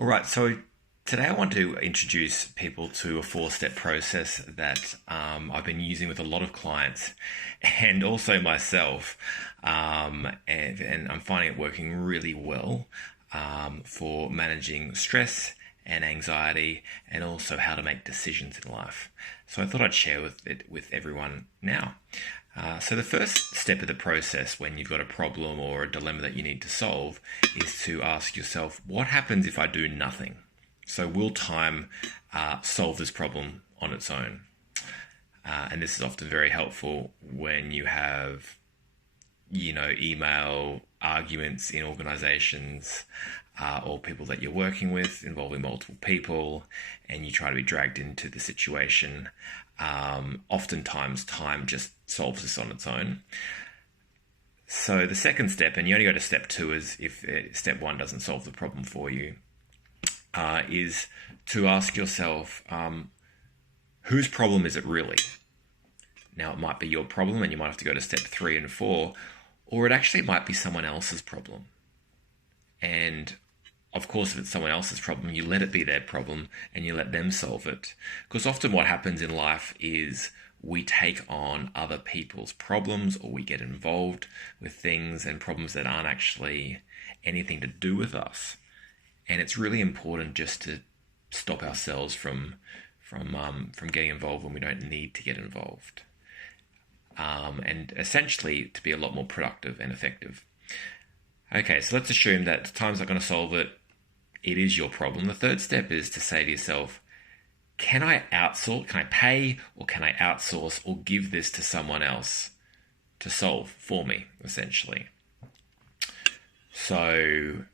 All right, so today I want to introduce people to a four-step process that I've been using with a lot of clients and also myself. And I'm finding it working really well for managing stress and anxiety and also how to make decisions in life. So I thought I'd share it with everyone now. So the first step of the process when you've got a problem or a dilemma that you need to solve is to ask yourself, what happens if I do nothing? So will time solve this problem on its own? And this is often very helpful when you have, email arguments in organizations or people that you're working with involving multiple people and you try to be dragged into the situation. Oftentimes time just solves this on its own. So the second step, and you only go to step two is if step one doesn't solve the problem for you, is to ask yourself, whose problem is it really? Now, it might be your problem and you might have to go to step 3 and 4, or it actually might be someone else's problem. And of course, if it's someone else's problem, you let it be their problem and you let them solve it. Because often what happens in life is we take on other people's problems or we get involved with things and problems that aren't actually anything to do with us. And it's really important just to stop ourselves from getting involved when we don't need to get involved. And essentially to be a lot more productive and effective. Okay, so let's assume that time's not going to solve it. It is your problem. The third step is to say to yourself, can I outsource, can I pay, or can I outsource or give this to someone else to solve for me, essentially? So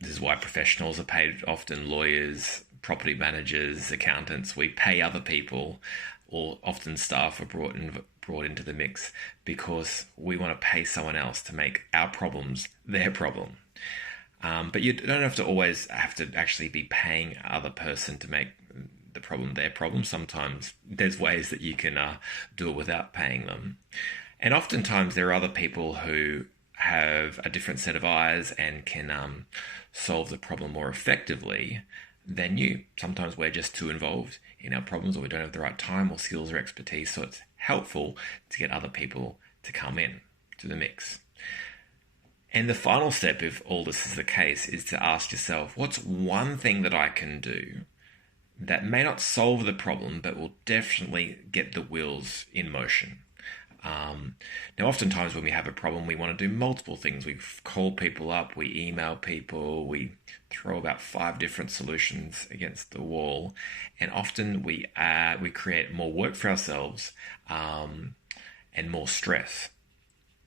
this is why professionals are paid often, lawyers, property managers, accountants. We pay other people, or often staff are brought into the mix because we want to pay someone else to make our problems their problem. But you don't have to always have to actually be paying other person to make the problem their problem. Sometimes there's ways that you can do it without paying them. And oftentimes there are other people who have a different set of eyes and can solve the problem more effectively than you. Sometimes we're just too involved in our problems or we don't have the right time or skills or expertise. So it's helpful to get other people to come in to the mix. And the final step, if all this is the case, is to ask yourself, what's one thing that I can do that may not solve the problem, but will definitely get the wheels in motion? Now, oftentimes when we have a problem, we want to do multiple things. We call people up, we email people, we throw about 5 different solutions against the wall, and often we create more work for ourselves and more stress.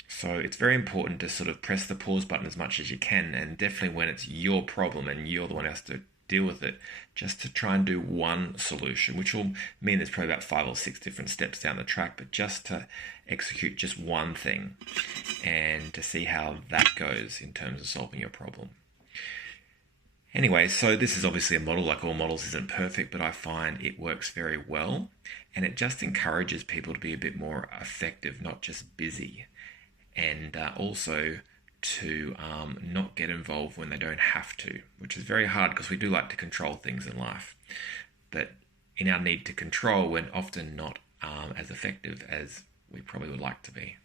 So it's very important to sort of press the pause button as much as you can, and definitely when it's your problem and you're the one who has to deal with it, just to try and do one solution, which will mean there's probably about 5 or 6 different steps down the track, but just to execute just one thing and to see how that goes in terms of solving your problem. Anyway, so this is obviously a model. Like all models isn't perfect, but I find it works very well, and it just encourages people to be a bit more effective, not just busy. And also to not get involved when they don't have to, which is very hard because we do like to control things in life. But in our need to control, we're often not as effective as we probably would like to be.